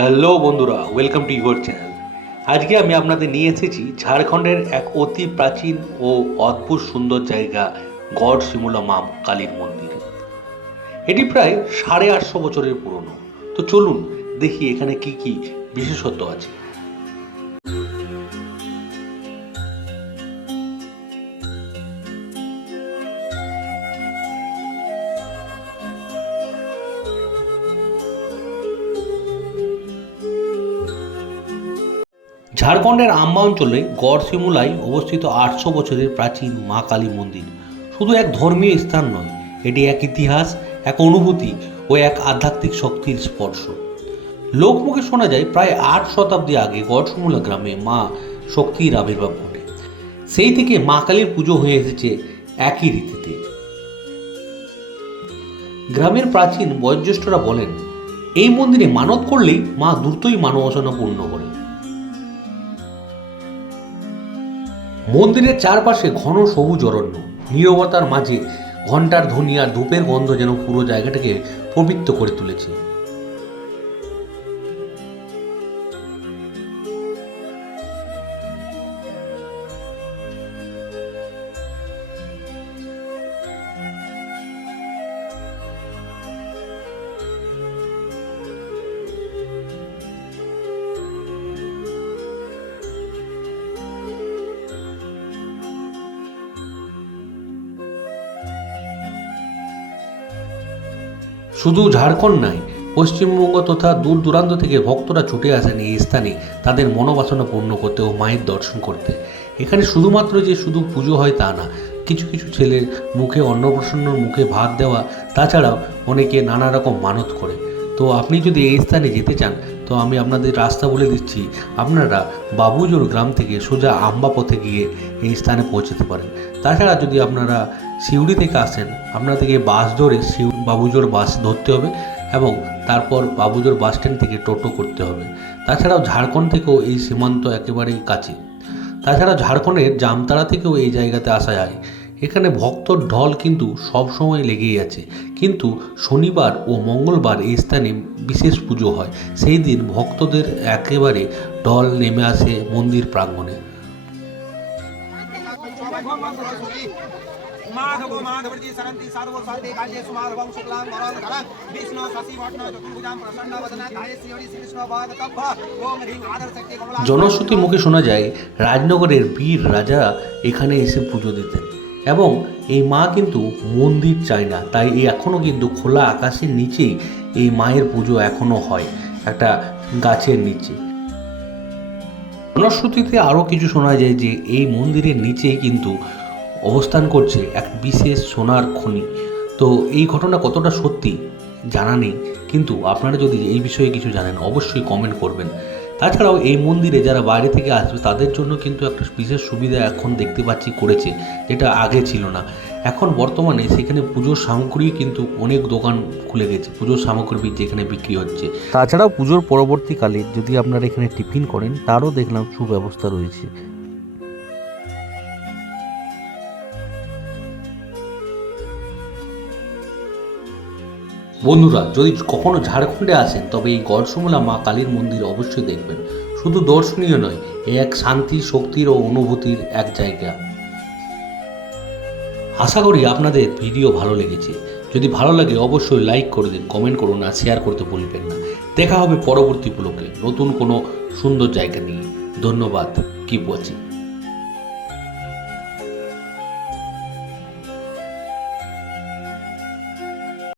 Hello বন্ধুরা, welcome to your channel. আজকে আমি আপনাদের নিয়ে এসেছি ঝাড়খণ্ডের এক অতি প্রাচীন ও অদ্ভুত সুন্দর জায়গা গড় শিমুলা মা কালীর মন্দির। এটি প্রায় 850 বছরের পুরনো। তো চলুন দেখি এখানে কি কি বিশেষত্ব আছে। ঝাড়খণ্ডের আম্বা অঞ্চলে গড় শিমুলায় অবস্থিত 800 বছরের প্রাচীন মা কালী মন্দির শুধু এক ধর্মীয় স্থান নয়, এটি এক ইতিহাস, এক অনুভূতি ও এক আধ্যাত্মিক শক্তির স্পর্শ। লোকমুখে শোনা যায় প্রায় 8 শতাব্দী আগে গড় শিমুলা গ্রামে মা শক্তির আবির্ভাব ঘটে। সেই থেকে মা কালীর পুজো হয়ে এসেছে একই রীতিতে। গ্রামের প্রাচীন বয়োজ্যেষ্ঠরা বলেন, এই মন্দিরে মানত করলেই মা দ্রুতই মানবাসনা পূর্ণ করে। মন্দিরের চারপাশে ঘন সবুজ অরণ্য, নীরবতার মাঝে ঘণ্টার ধ্বনি আর ধূপের গন্ধ যেন পুরো জায়গাটাকে পবিত্র করে তুলেছে। শুধু ঝাড়খণ্ড নয়, পশ্চিমবঙ্গ তথা দূর দূরান্ত থেকে ভক্তরা ছুটে আসেন এই স্থানে তাদের মনোবাসনা পূর্ণ করতে ও মায়ের দর্শন করতে। এখানে শুধুমাত্র যে শুধু পুজো হয় তা না, কিছু কিছু ছেলের মুখে অন্নপ্রাশনের মুখে ভাত দেওয়া, তাছাড়াও অনেকে নানা রকম মানত করে। তো আপনি যদি এই স্থানে যেতে চান তো আমি আপনাদের রাস্তা বলে দিচ্ছি। আপনারা বাবুজোর গ্রাম থেকে সোজা আম্বা পথে গিয়ে এই স্থানে পৌঁছতে পারেন। তাছাড়া যদি আপনারা সিউড়ি থেকে আসেন, আপনাদেরকে বাস ধরে বাবুজোর বাস ধরতে হবে এবং তারপর বাবুজোর বাস স্ট্যান্ড থেকে টোটো করতে হবে। তাছাড়াও ঝাড়খণ্ড থেকেও এই সীমান্ত একেবারেই কাছে। তাছাড়া ঝাড়খণ্ডের জামতারা থেকেও এই জায়গাতে আসা যায়। এখানে ভক্তর ঢল কিন্তু সবসময় লেগেই আছে, কিন্তু শনিবার ও মঙ্গলবার এই স্থানে বিশেষ পুজো হয়। সেই দিন ভক্তদের একেবারে ঢল নেমে আসে মন্দির প্রাঙ্গণে। জনশ্রুতি মুখে শোনা যায় রাজনগরের বীর রাজা এখানে এসে পুজো দিতেন এবং এই মা কিন্তু মন্দির চায় না, তাই এখনও কিন্তু খোলা আকাশের নিচেই এই মায়ের পুজো এখনও হয়, একটা গাছের নিচে। জনশ্রুতিতে আরও কিছু শোনা যায় যে এই মন্দিরের নিচেই কিন্তু অবস্থান করছে এক বিশেষ সোনার খনি। তো এই ঘটনা কতটা সত্যি জানা নেই, কিন্তু আপনারা যদি এই বিষয়ে কিছু জানেন অবশ্যই কমেন্ট করবেন। তাছাড়াও এই মন্দিরে যারা বাইরে থেকে আসবে তাদের জন্য কিন্তু একটা বিশেষ সুবিধা এখন দেখতে পাচ্ছি করেছে, যেটা আগে ছিল না। এখন বর্তমানে সেখানে পুজোর সামগ্রী কিন্তু অনেক দোকান খুলে গেছে, পুজোর সামগ্রী যেখানে বিক্রি হচ্ছে। তাছাড়াও পুজোর পরবর্তীকালে যদি আপনারা এখানে টিফিন করেন তারও দেখলাম সুব্যবস্থা রয়েছে। বন্ধুরা, যদি কখনো ঝাড়খণ্ডে আসেন তবে এই গড় শিমুলা মা কালীর মন্দির অবশ্যই দেখবেন। শুধু দর্শনীয় নয়, এ এক শান্তি, শক্তির ও অনুভূতির এক জায়গা। আশা করি আপনাদের ভিডিও ভালো লেগেছে। যদি ভালো লাগে অবশ্যই লাইক করে দিন, কমেন্ট করুন আর শেয়ার করতে ভুলবেন না। দেখা হবে পরবর্তী ব্লগে নতুন কোনো সুন্দর জায়গা নিয়ে। ধন্যবাদ। Keep watching.